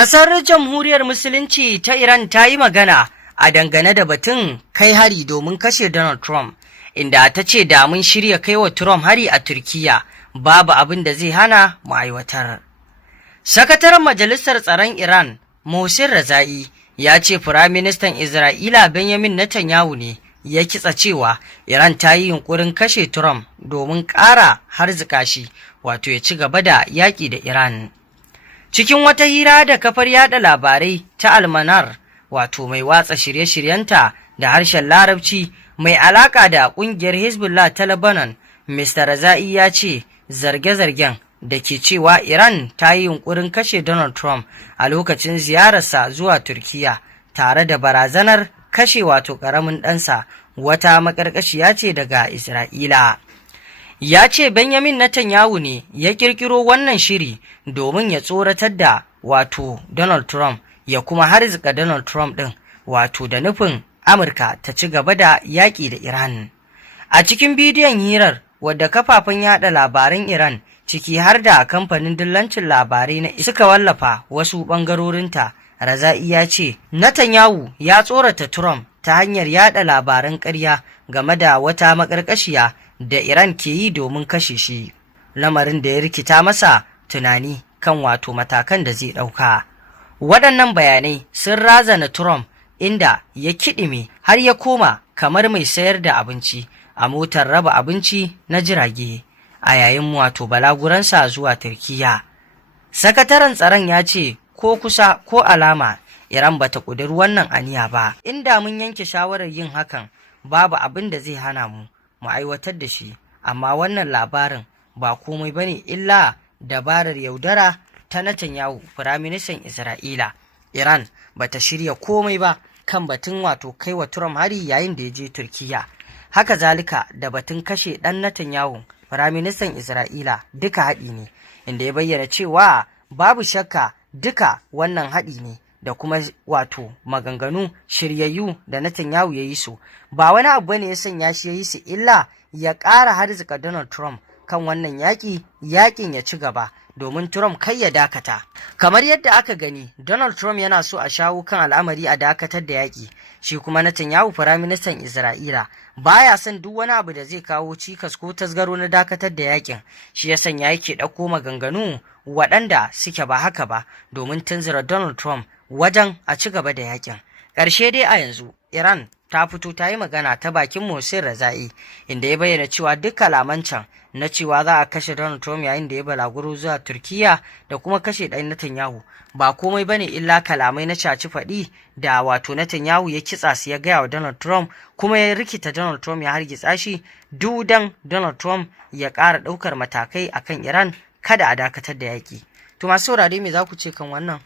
Ƙasar Jamhuriyar Musulunci ta Iran ta yi magana a dangane da batun kai hari domin kashe Donald Trump, inda ta ce da mun shirya kai wa Trump hari a Turkiyya babu abin da zai hana mu aiwatar. Sakataren Majalisar Tsaron Iran, Mohsen Razai, ya ce Firaministan Isra'ila Benjamin Netanyahu ne ya kitsa cewa Iran ta yi yunkurin kashe Trump domin ƙara harzika shi, wato ya ci gaba da yaƙi da Iran. Cikin wata hira da kafar yada labarai ta Almanar, wato mai watsa shirye-shiryenta da harshen Larabci mai alaka da ƙungiyar Hezbollah ta Lebanon, Mr. Razai ya ce zarge-zargen da ke cewa Iran ta yi yunkurin kashe Donald Trump a lokacin ziyararsa zuwa Turkiyya tare da barazanar kashe wato ƙaramin ɗansa wata maƙarƙashiya ce daga Isra'ila. Ya ce Benjamin Netanyahu ne ya ƙirƙiro wannan shiri domin ya tsoratar da wato Donald Trump ya kuma harzika Donald Trump ɗin, wato da nufin Amurka ta ci gaba da yaƙi da Iran. A cikin bidiyon hirar wadda kafafen yada labaran Iran ciki har da kamfanin dillancin labarai na suka wallafa wasu ɓangarorinta, Razai ya ce Netanyahu ya tsorata Trump ta hanyar yada labaran ƙarya game da wata maƙarƙashiya da Iran ke yi domin kashe shi, lamarin da ya rikita masa tunani kan wato matakan da zai ɗauka. Waɗannan bayanai sun razana Trump, inda ya kiɗime har ya koma kamar mai sayar da abinci a motar raba abinci na jirage a yayin wato balaguransa zuwa Turkiyya. Sakataren tsaron ya ce ko kusa ko alama Iran bata ƙudiri wannan aniya ba, inda mun yanke shawarar yin hakan babu abin da zai hana mu aiwatar da shi, amma wannan labarin ba komai bane illa dabarar yaudara ta Netanyahu, Firaministan Isra'ila. Iran bata shirya komai ba kan batun wato kai wa Trump hari yayin da ya je Turkiyya. Haka zalika da batun kashe ɗan Netanyahu, Firaministan Isra'ila, duka haɗi ne, inda ya bayyana cewa babu shakka duka wannan haɗi ne da kuma wato maganganu shiryayyu da Netanyahu ya yi su, ba wani abu ne ya sanya shi ya yi su illa ya ƙara harzika Donald Trump kan wannan yaƙin ya ci gaba domin Trump kai ya dakata. Kamar yadda aka gani, Donald Trump yana so a shawo kan al'amari a dakatar da yaƙi, shi kuma Netanyahu, Firaministan Isra'ila, baya son duk wani abu da zai kawo cikas ko tasgaro na dakatar da yaƙin, shi ya sanya yake ɗauko maganganu waɗanda suke ba haka ba domin tunzura Donald Trump wajen a ci gaba da yaƙin. Ƙarshe dai a yanzu Iran ta fito ta yi magana ta bakin Mohsen Razai, inda ya bayyana cewa duk kalaman can na cewa za a kashe Donald Trump yayin da ya balaguro zuwa Turkiyya da kuma kashe ɗan Netanyahu ba komai bane illa kalamai na caci faɗi da wato Netanyahu ya kitsa su ya gaya wa Donald Trump, kuma ya rikita Donald Trump ya hargitsa shi dudan Donald Trump ya ƙara ɗaukar matakai akan Iran kada a dakatar da yaƙi. To masu saurare me za ku ce kan wannan?